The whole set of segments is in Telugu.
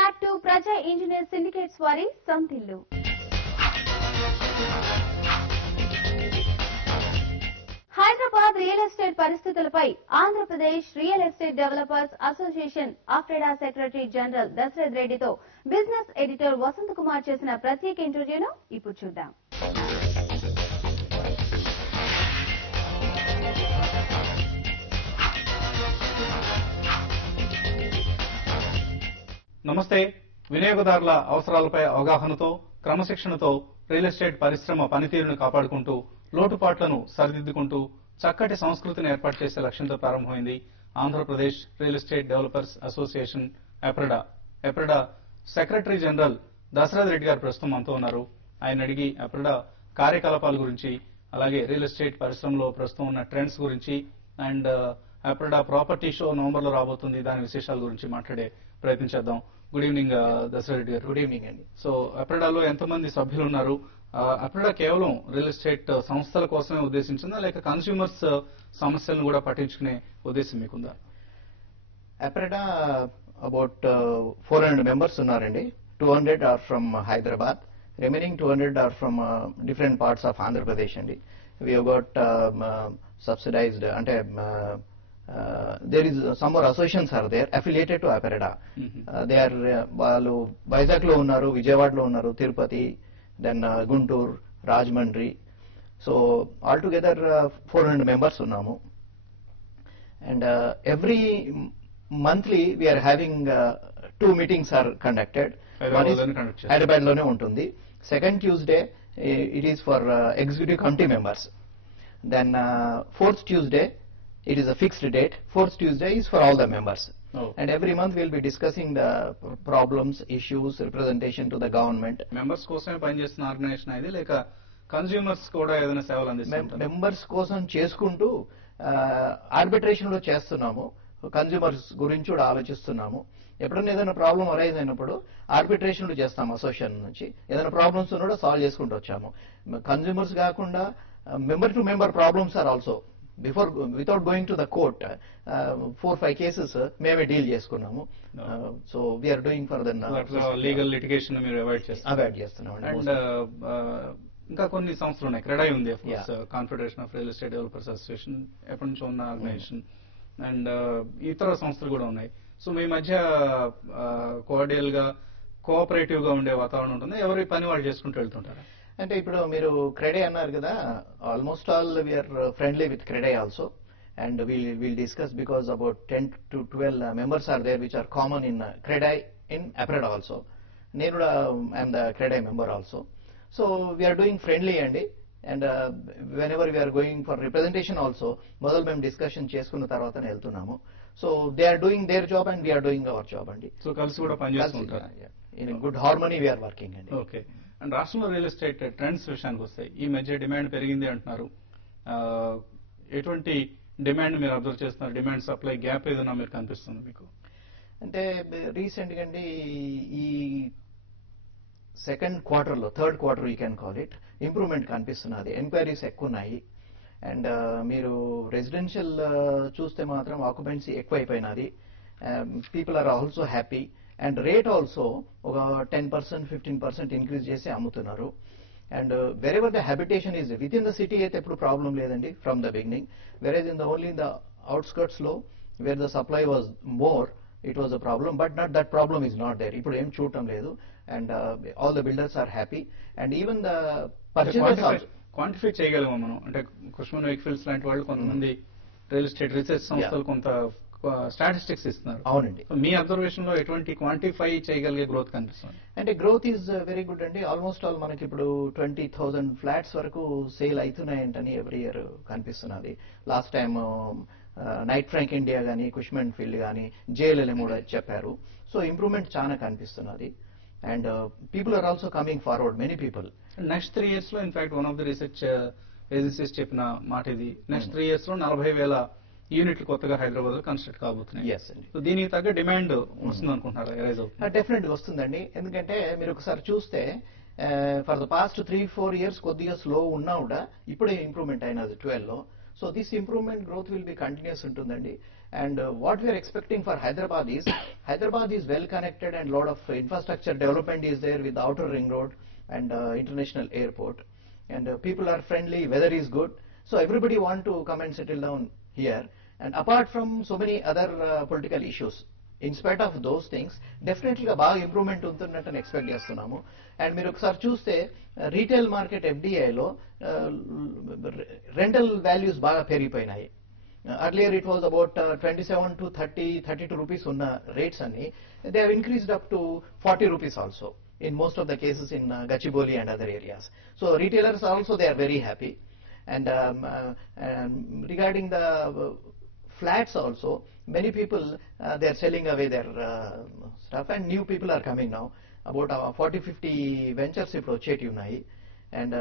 బ్యాక్ టు ప్రజా ఇంజనీర్ సిండికేట్స్ వారి సొంతిల్లు. హైదరాబాద్ రియల్ ఎస్టేట్ పరిస్థితులపై Andhra Pradesh real estate developers association అఫ్రెడా secretary general Dashrath రెడ్డితో బిజినెస్ ఎడిటర్ వసంత్ కుమార్ చేసిన ప్రత్యేక ఇంటర్వ్యూను ఇప్పుడు చూద్దాం. నమస్తే. వినియోగదారుల అవసరాలపై అవగాహనతో క్రమశిక్షణతో రియల్ ఎస్టేట్ పరిశ్రమ పనితీరును కాపాడుకుంటూ లోటుపాట్లను సరిదిద్దుకుంటూ చక్కటి సంస్కృతిని ఏర్పాటు చేసే లక్ష్యంతో ప్రారంభమైంది Andhra Pradesh real estate developers association ఎప్రెడా secretary general Dashrath Reddy గారు ప్రస్తుతం మనతో ఉన్నారు. ఆయన అడిగి ఎప్రెడా కార్యకలాపాల గురించి, అలాగే రియల్ ఎస్టేట్ పరిశ్రమలో ప్రస్తుతం ఉన్న ట్రెండ్స్ గురించి అండ్ ఎప్రెడా ప్రాపర్టీ షో నవంబర్లో రాబోతుంది, దాని విశేషాల గురించి మాట్లాడే ప్రయత్నం చేద్దాం. గుడ్ ఈవినింగ్ దశరథ్ రెడ్డి గారు. గుడ్ ఈవినింగ్ అండి. సో ఎప్రెడాలో ఎంతమంది సభ్యులు ఉన్నారు? ఎప్రెడా కేవలం రియల్ ఎస్టేట్ సంస్థల కోసమే ఉద్దేశించిందా, లేక కన్స్యూమర్స్ సమస్యలను కూడా పట్టించుకునే ఉద్దేశం మీకుందా? ఎప్రెడా అబౌట్ 400 మెంబర్స్ ఉన్నారండి. 200 are from Hyderabad, remaining 200 are from different parts of Andhra Pradesh అండి. వీ గోట్ సబ్సిడైజ్డ్ అంటే there is some more associations are there affiliated to Epreda. They are వాళ్ళు వైజాగ్ లో ఉన్నారు, విజయవాడలో ఉన్నారు, Tirupati, then Guntur, Rajahmundry. So all together 400 members ఉన్నాము. And every monthly we're having 2 meetings are conducted. Hyderabad లోనే ఉంటుంది. Second Tuesday it is for executive committee members. Then fourth Tuesday it is a fixed date. Fourth Tuesday is for all the members. And every month we will be discussing the problems, issues, representation to the government. Members కోసమే పనిచేస్తున్న ఆర్గనైజేషన్ ఇది, లేక కన్స్యూమర్స్ కూడా ఏదైనా సేవలు అందిస్తుంటారు? మెంబర్స్ కోసం చేసుకుంటూ ఆర్బిట్రేషన్ లో చేస్తున్నాము. కన్స్యూమర్స్ గురించి కూడా ఆలోచిస్తున్నాము. ఎప్పుడైనా ఏదైనా ప్రాబ్లం అరైజ్ అయినప్పుడు ఆర్బిట్రేషన్ లో చేస్తాము. అసోసియేషన్ నుంచి ఏదైనా ప్రాబ్లమ్స్ ఉన్నా కూడా సాల్వ్ చేసుకుంటూ వచ్చాము. కన్స్యూమర్స్ కాకుండా member to member problems are also without going to the court, 4-5 cases మేమే డీల్ చేసుకున్నాము. So we're doing for the legal litigation మీరు అవాయిడ్ చేస్తున్నాం. అండ్ ఇంకా కొన్ని సంస్థలు ఉన్నాయి. క్రెడాయి ఉంది, confederation of real estate developers association, ఎప్పటి నుంచో ఉన్న ఆర్గనైజేషన్. అండ్ ఇతర సంస్థలు కూడా ఉన్నాయి. సో మీ మధ్య కోఆర్డియల్ గా, కోఆపరేటివ్ గా ఉండే వాతావరణం ఉంటుంది. ఎవరి పని వాళ్ళు చేసుకుంటూ వెళ్తుంటారు. అంటే ఇప్పుడు మీరు క్రెడే అన్నారు కదా, almost all we're friendly with CREDAI also. And we'll discuss because about 10 to 12 members are there which are common in CREDAI in APREDA also. నేను కూడా I'm the CREDAI member also. So we're doing friendly అండి. And whenever we're going for representation also మొదలు మేము డిస్కషన్ చేసుకున్న తర్వాతనే వెళ్తున్నాము. So they are doing their job and we're doing our job అండి. సో కలిసి కూడా పనిచేస్తుంటారు. In good harmony we're working అండి. ఓకే. అండ్ రాష్ట్రంలో రియల్ ఎస్టేట్ ట్రెండ్స్ విషయానికి వస్తాయి. ఈ మధ్య డిమాండ్ పెరిగింది అంటున్నారు. ఎటువంటి డిమాండ్ మీరు అబ్జర్వ్ చేస్తున్నారు? డిమాండ్ సప్లై గ్యాప్ ఏదైనా మీరు కనిపిస్తుంది మీకు? అంటే రీసెంట్ గా అండి ఈ సెకండ్ క్వార్టర్లో, third quarter you can call it, improvement కనిపిస్తున్నది. ఎంక్వైరీస్ ఎక్కువ ఉన్నాయి. అండ్ మీరు రెసిడెన్షియల్ చూస్తే మాత్రం ఆక్యుపెన్సీ ఎక్కువైపోయినది. People are also happy. And rate also ఒక 10%, 15% ఇంక్రీజ్ చేసి అమ్ముతున్నారు. And wherever the habitation is within the city అయితే ఎప్పుడు ప్రాబ్లం లేదండి from the beginning. Whereas in the only in the outskirts లో where the supply was more, it was a problem. But not that problem is not there. ఇప్పుడు ఏం చూడటం లేదు. And all the builders are happy. And even the purchasers quantify చేయగలమా మనం? అంటే కుష్మన్ వెహికల్స్ లాంటి వాళ్ళు కొంతమంది రియల్ ఎస్టేట్ రీసెర్చ్ సంస్థలు కొంత స్టాటిస్టిక్స్ ఇస్తున్నారు. అవునండి. మీ అబ్జర్వేషన్ లో ఎటువంటి క్వాంటిఫై చేయగలిగే గ్రోత్ కనిపిస్తుంది? అంటే గ్రోత్ ఈజ్ వెరీ గుడ్ అండి. ఆల్మోస్ట్ ఆల్ మనకి ఇప్పుడు 20,000 ఫ్లాట్స్ వరకు సేల్ అవుతున్నాయంటని ఎవ్రీ ఇయర్ కనిపిస్తున్నది. Last time Knight Frank India గానీ, కుష్మన్ ఫీల్డ్ గానీ, JLLM కూడా చెప్పారు. సో ఇంప్రూవ్మెంట్ చాలా కనిపిస్తున్నది. And people are also coming forward, many people. Next 3 years లో in fact one of the research agencies చెప్పిన మాట ఇది. నెక్స్ట్ 3 years లో 40,000 యూనిట్లు కొత్తగా హైదరాబాద్ లో కన్స్ట్రక్ట్ కాబోతున్నాయి. దీనికి తగ్గ డిమాండ్ వస్తుంది అనుకుంటున్నారా? డెఫినెట్ గా వస్తుందండి. ఎందుకంటే మీరు ఒకసారి చూస్తే ఫర్ ద పాస్ట్ 3-4 years కొద్దిగా స్లో ఉన్నా కూడా ఇప్పుడే ఇంప్రూవ్మెంట్ అయినది 12 లో. So this improvement growth will be continuous ఉంటుందండి. And what we are expecting for Hyderabad is well connected and lot of infrastructure development is there with the outer ring road and international airport. And people are friendly, weather is good. So everybody want to come and settle down here. And apart from so many other political issues, in spite of those things, definitely బాగా ఇంప్రూవ్మెంట్ ఉంటున్నట్టు ఎక్స్పెక్ట్ చేస్తున్నాము. అండ్ మీరు ఒకసారి చూస్తే రీటైల్ మార్కెట్ ఎఫ్డిఐలో రెంటల్ వాల్యూస్ బాగా పెరిగిపోయినాయి. Earlier it was about 27 to 32 rupees ఉన్న రేట్స్ అన్ని they have increased up to 40 rupees also in most of the cases in Gachibowli and other areas. So retailers also, they are very happy. And regarding the flats also, many people they are selling away their stuff and new people are coming now. About 40-50 ventures ఇప్పుడు వచ్చేటి ఉన్నాయి. And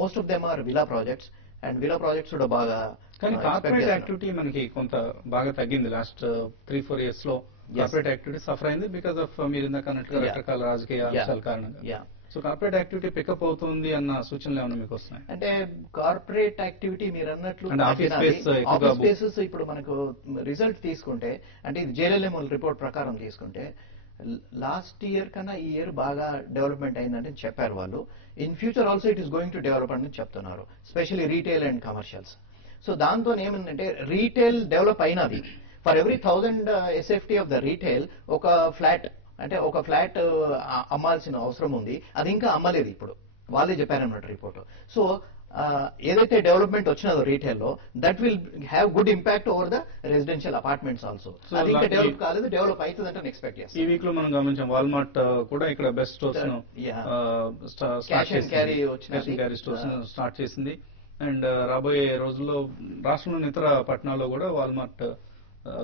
most of them are villa projects. And villa projects కూడా బాగా కానీ కార్పొరేట్ యాక్టివిటీ మనకి కొంత బాగా తగ్గింది లాస్ట్ 3-4 years లో. కార్పొరేట్ యాక్టివిటీ సఫర్ అయింది బికాస్ ఆఫ్ మీరు ఇందాక అన్నట్టుగా రకరకాల రాజకీయ అంశాల కారణంగా. సో కార్పొరేట్ యాక్టివిటీ పికప్ అవుతుంది అన్న సూచనలు ఏమైనా మీకు వస్తున్నాయి? అంటే కార్పొరేట్ యాక్టివిటీ మీరు అన్నట్లు ఆఫీస్ స్పేసెస్ ఇప్పుడు మనకు రిజల్ట్ తీసుకుంటే, అంటే ఇది జేఎల్ఎం రిపోర్ట్ ప్రకారం తీసుకుంటే లాస్ట్ ఇయర్ కన్నా ఈ ఇయర్ బాగా డెవలప్మెంట్ అయిందని చెప్పారు వాళ్ళు. In future also it is going to develop అని చెప్తున్నారు, specially retail and commercials. So దాంతో ఏమైందంటే రీటైల్ డెవలప్ అయినది. For every 1000 SFT of the retail ఒక ఫ్లాట్, అంటే ఒక ఫ్లాట్ అమ్మాల్సిన అవసరం ఉంది, అది ఇంకా అమ్మలేదు ఇప్పుడు, వాళ్ళే చెప్పారన్నమాట రిపోర్ట్. సో ఏదైతే డెవలప్మెంట్ వచ్చినదో రీటైల్లో, that will have good impact over the residential apartments also. అది ఇంకా డెవలప్ కాలేదు, డెవలప్ అవుతుందంటే ఎక్స్పెక్ట్ చేస్తాం. ఈ వీక్ లో మనం గమనించాం వాల్మార్ట్ కూడా ఇక్కడ best stores carry stores start చేసింది. అండ్ రాబోయే రోజుల్లో రాష్ట్రంలోని ఇతర పట్టణాల్లో కూడా వాల్మార్ట్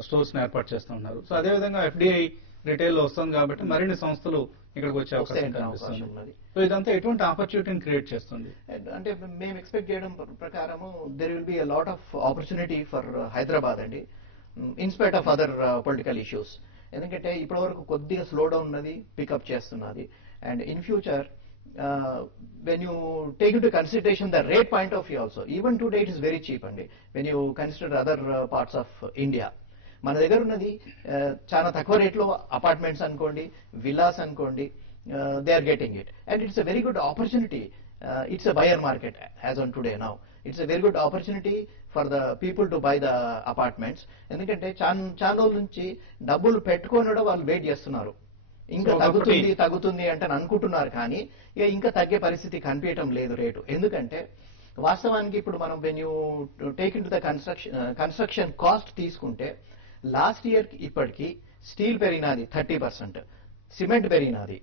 స్టోర్స్ ని ఏర్పాటు చేస్తూ ఉన్నారు. సో అదేవిధంగా ఎఫ్డిఐ రిటైల్ లో వస్తుంది కాబట్టి మరిన్ని సంస్థలు ఇక్కడికి వచ్చే అవకాశం కనిపిస్తుంది. సో ఇదంతా ఎటువంటి ఆపర్చునిటీని క్రియేట్ చేస్తుంది? అంటే మేము ఎక్స్పెక్ట్ చేయడం ప్రకారము there will be a lot of opportunity for Hyderabad అండి, in spite of other political issues. ఎందుకంటే ఇప్పటి వరకు కొద్దిగా స్లో డౌన్ ఉన్నది, పికప్ చేస్తున్నది. And in future when you take into consideration the rate point of view also, even today it is very cheap అండి when you consider other parts of India. మన దగ్గర ఉన్నది చాలా తక్కువ రేట్లో అపార్ట్మెంట్స్ అనుకోండి, విల్లాస్ అనుకోండి, they are getting it. And it's a very good opportunity. It's a buyer market as on today now. It's a very good opportunity for the people to buy the apartments. ఎందుకంటే చాలా రోజుల నుంచి డబ్బులు పెట్టుకొని కూడా వాళ్ళు వెయిట్ చేస్తున్నారు, ఇంకా తగ్గుతుంది అంటే అనుకుంటున్నారు, కానీ ఇక ఇంకా తగ్గే పరిస్థితి కనిపించడం లేదు రేటు. ఎందుకంటే వాస్తవానికి ఇప్పుడు మనం when you take into the construction cost తీసుకుంటే, లాస్ట్ ఇయర్ ఇప్పటికి స్టీల్ పెరిగినది 30%, సిమెంట్ పెరిగినది,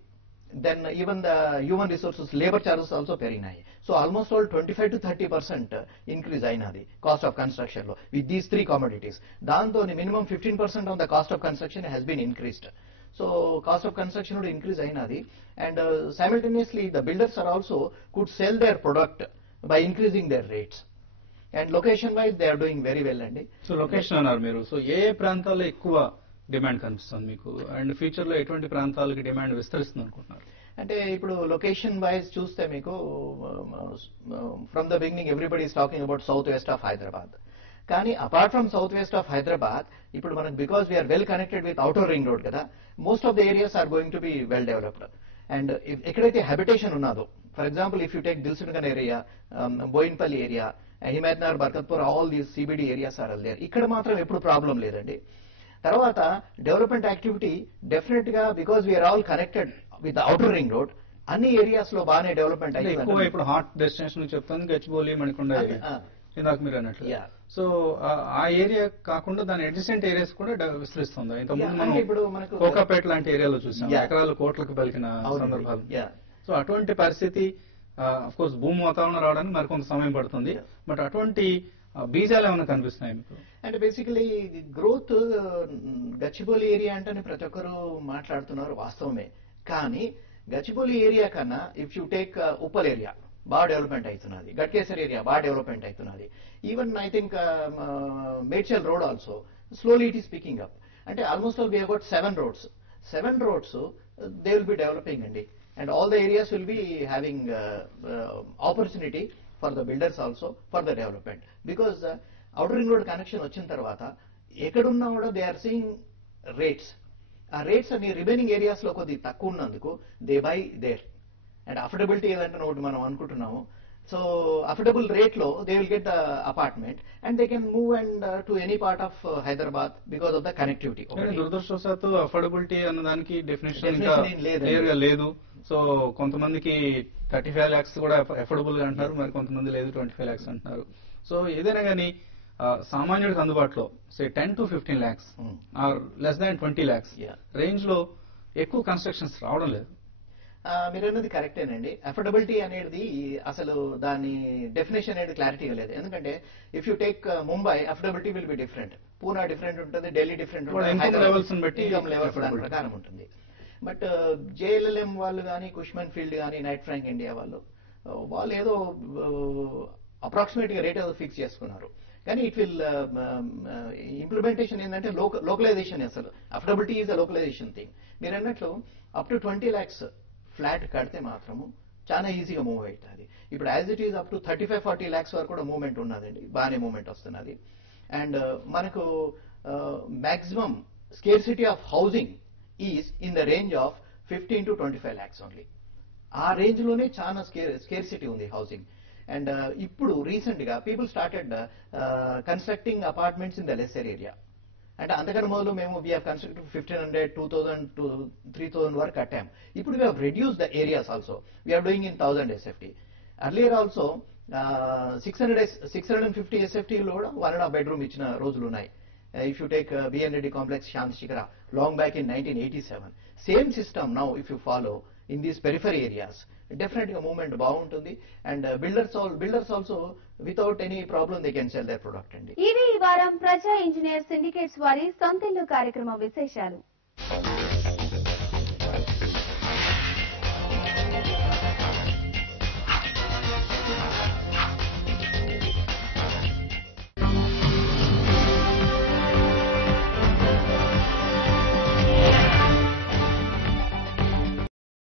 then even the human resources labour charges also పెరిగినాయి. So almost all 25 to 30% increase అయినది కాస్ట్ ఆఫ్ కన్స్ట్రక్షన్ లో విత్ దీస్ 3 commodities. దాంతో minimum 15% on the cost of construction has been increased. So cost of construction కూడా ఇంక్రీజ్ అయినది. And simultaneously the builders are also could sell their product by increasing their rates. And location wise they are doing very well అండి. సో లొకేషన్ అన్నారు మీరు, సో ఏ ప్రాంతాల్లో ఎక్కువ డిమాండ్ కనిపిస్తుంది మీకు, అండ్ ఫ్యూచర్ లో ఎటువంటి ప్రాంతాలకి డిమాండ్ విస్తరిస్తుంది అనుకుంటున్నారు? అంటే ఇప్పుడు లొకేషన్ వైజ్ చూస్తే మీకు from the beginning everybody is talking about south west of Hyderabad. కానీ apart from south west of Hyderabad, ఇప్పుడు మనకు because we are well connected with outer ring road కదా, most of the areas are going to be well developed. And ఎక్కడైతే హ్యాబిటేషన్ ఉన్నదో, for example if you take Dilsukhnagar area, Bowenpally area, Himayatnagar, Barkatpur, all these CBD areas are there. ఇక్కడ మాత్రం ఎప్పుడు ప్రాబ్లం లేదండి. తర్వాత డెవలప్మెంట్ యాక్టివిటీ డెఫినెట్ గా because we're all connected with outer ring road, అన్ని ఏరియాస్ లో బాగానే డెవలప్మెంట్ అయ్యింది. ఇప్పుడు హాట్ డెస్టినేషన్ చెప్తాను గచ్చిబౌలి, మణికొండ ఇందాక మీరు అన్నట్లు. సో ఆ ఏరియా కాకుండా దాని అడ్జసెంట్ ఏరియాస్ కూడా విస్తరిస్తుంది. ఇంతకుముందు మనం కోకాపేట లాంటి ఏరియాలో చూసాం, ఎకరాలు కోట్లకు పలికిన సందర్భాలు. సో అటువంటి పరిస్థితి అఫ్ కోర్స్ భూమి వాతావరణం రావడానికి మరికొంత సమయం పడుతుంది, బట్ అటువంటి బీజాలు ఏమైనా కనిపిస్తున్నాయి మీకు? అంటే బేసికలీ గ్రోత్ గచ్చిబౌలి ఏరియా అంటే ప్రతి ఒక్కరు మాట్లాడుతున్నారు, వాస్తవమే. కానీ గచ్చిబౌలి ఏరియా కన్నా if you take Uppal area బాగా డెవలప్మెంట్ అవుతున్నది, గట్కేసర్ ఏరియా బాగా డెవలప్మెంట్ అవుతున్నది. Even I think Medchal road also slowly it is picking up. అంటే almost all we have got 7 roads. 7 roads they will be developing అండి. And all the areas will be having opportunity for the builders also for the development, because outer ring road connection వచ్చిన తర్వాత ఎక్కడున్నా కూడా దే ఆర్ సీయింగ్ రేట్స్. ఆ రేట్స్ అన్ని రిమైనింగ్ ఏరియాస్ లో కొద్దిగా తక్కువ ఉన్నందుకు they by their. And affordability ఏదంటే ఒకటి మనం అనుకుంటున్నాము. సో అఫోర్డబుల్ రేట్ లో they will get the apartment and they can move and to any part of Hyderabad because of the connectivity. దురదృష్టవశాత్తు అఫోర్డబిలిటీ అన్న దానికి డెఫినేషన్ లేదు. క్లియర్ గా లేదు. సో కొంతమందికి 35 lakhs కూడా అఫోర్డబుల్ గా అంటున్నారు, మరి కొంతమంది లేదు 25 lakhs అంటున్నారు. సో ఏదైనా కానీ సామాన్యుడికి అందుబాటులో say 10 to 15 lakhs or less than 20 lakhs range లో ఎక్కువ కన్స్ట్రక్షన్స్ రావడం లేదు. మీరు అన్నది కరెక్టేనండి. అఫోర్డబిలిటీ అనేది అసలు దాని డెఫినేషన్ అనేది క్లారిటీగా లేదు. ఎందుకంటే if you take Mumbai affordability will be different, Poona different ఉంటుంది, ఢిల్లీ డిఫరెంట్ ఉంటుంది, ఇన్కమ్ లెవెల్స్ బట్టి ఇన్కమ్ లెవెల్స్ దాని ప్రకారం ఉంటుంది. బట్ జేఎల్ఎల్ఎం వాళ్ళు కానీ, కుష్మన్ ఫీల్డ్ కానీ, నైట్ ఫ్రాంక్ ఇండియా వాళ్ళు ఏదో అప్రాక్సిమేట్ గా రేట్ ఏదో ఫిక్స్ చేసుకున్నారు. కానీ ఇట్ విల్ ఇంప్లిమెంటేషన్ ఏంటంటే లోకలైజేషన్. అసలు affordability is a localisation thing. మీరు అన్నట్లు అప్ టు 20 lakhs ఫ్లాట్ కడితే మాత్రము చాలా ఈజీగా మూవ్ అవుతుంది. ఇప్పుడు as it is up to 35-40 lakhs వరకు కూడా మూవ్మెంట్ ఉన్నదండి, బాగానే మూవ్మెంట్ వస్తున్నది. అండ్ మనకు maximum scarcity of housing is in the range of 15 to 25 lakhs only. ఆ రేంజ్ లోనే చాలా స్కేర్సిటీ ఉంది హౌసింగ్. అండ్ ఇప్పుడు రీసెంట్ గా people started constructing apartments in the lesser area. అంటే అంతకన్నా మొదలు మేము వీ హావ్ కన్స్ట్రక్టెడ్ 1500, 2000 to 3000 వరకు కట్టాం. ఇప్పుడు we have reduce the areas also. We're doing in 1000 SFT. Earlier also 650 SFT లో కూడా 1.5 bedroom ఇచ్చిన రోజులు ఉన్నాయి. If you take BN Reddy Complex, Shant Shikara, long back in 1987. Same system now, if you follow in these periphery areas, definitely a movement బాగుంటుంది. And builders also, without any problem, they can sell their product. ఇవి ఈ వారం ప్రజా ఇంజనీర్ సిండికేట్స్ వారి సొంతిల్లు కార్యక్రమం విశేషాలు.